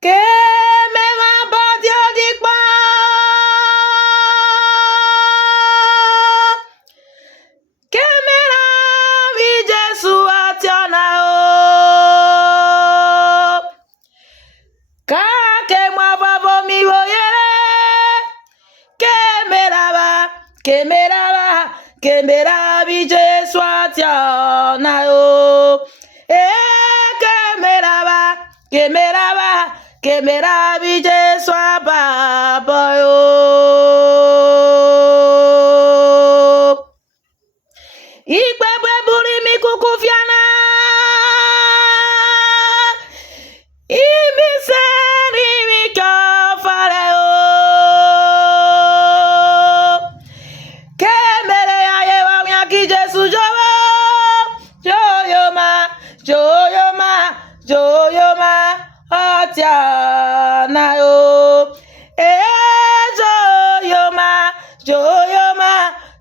que me va a Dios di pa que me la vi Jesús atiana o ka que moi va mi voyere que me la va vi Jesús atiana o que me la vi Jesús papa yo Igbegbe buri mi kuku fiana Imi seri mi kafare o Kemere aye wa ki Jesu jowo Joyoma Atiana yo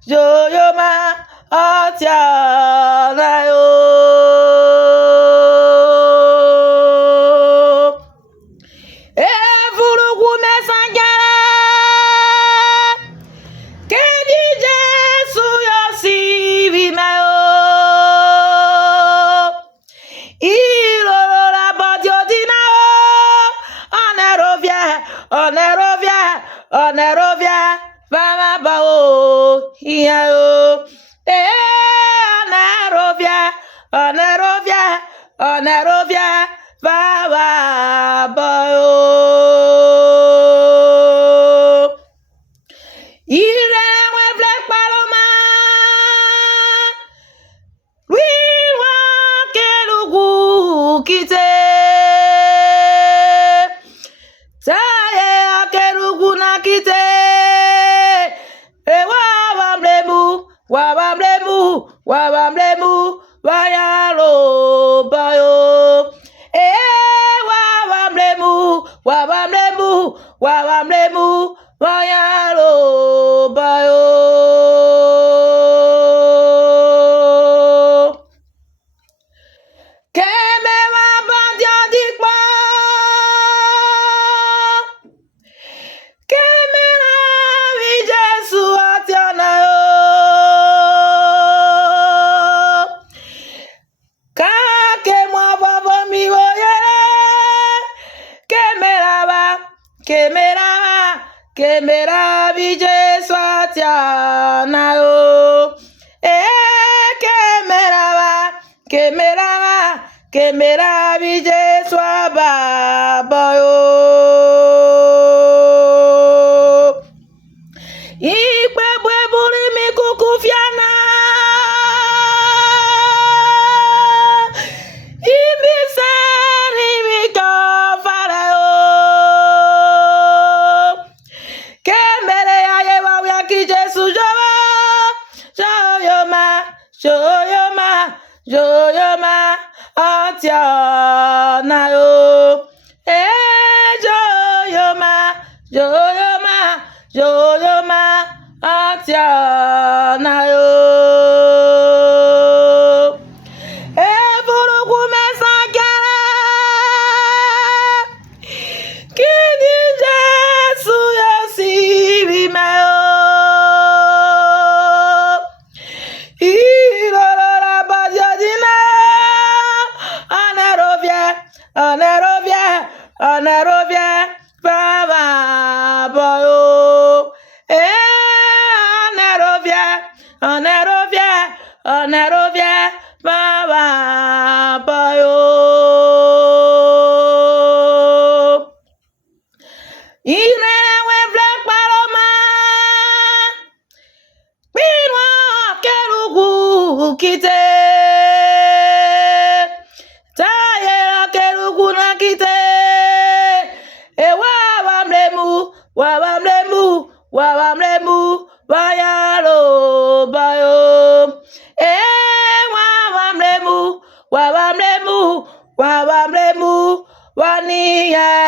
Joyoma Atiana yo Furugu mesangere Kendi Jesu yo si vi me o Ilora badio dina Onerovia Vama bao Iya o Onerovia Vama bao Ire we black paloma We want kelugu kite Taye akerugu na kite Wabamlemu Wayalo bayo Wabamlemu Wayalo bayo Keme wabandia dikpa Keme la vi Jesu atiana yo Kake mwa babo mi voyere Keme la vi Jesu atiana yo Keme la vi Jesu baba yo Igbegbe buri mi kuku fiana Imi seri mi kafare o Kemere aye wa ki Jesu Joyoma Atiana yo Joyoma Atiana yo Furugu mesangere Kini Jesu yo si vi me o Ilora badio dina Onerovia Baba boyo Onerovia Baba boyo Irene we black paloma Pinwa kerugu kite Taye kerugu na kite Wabamlemu Wayalo bayo Wabamlemu Waniya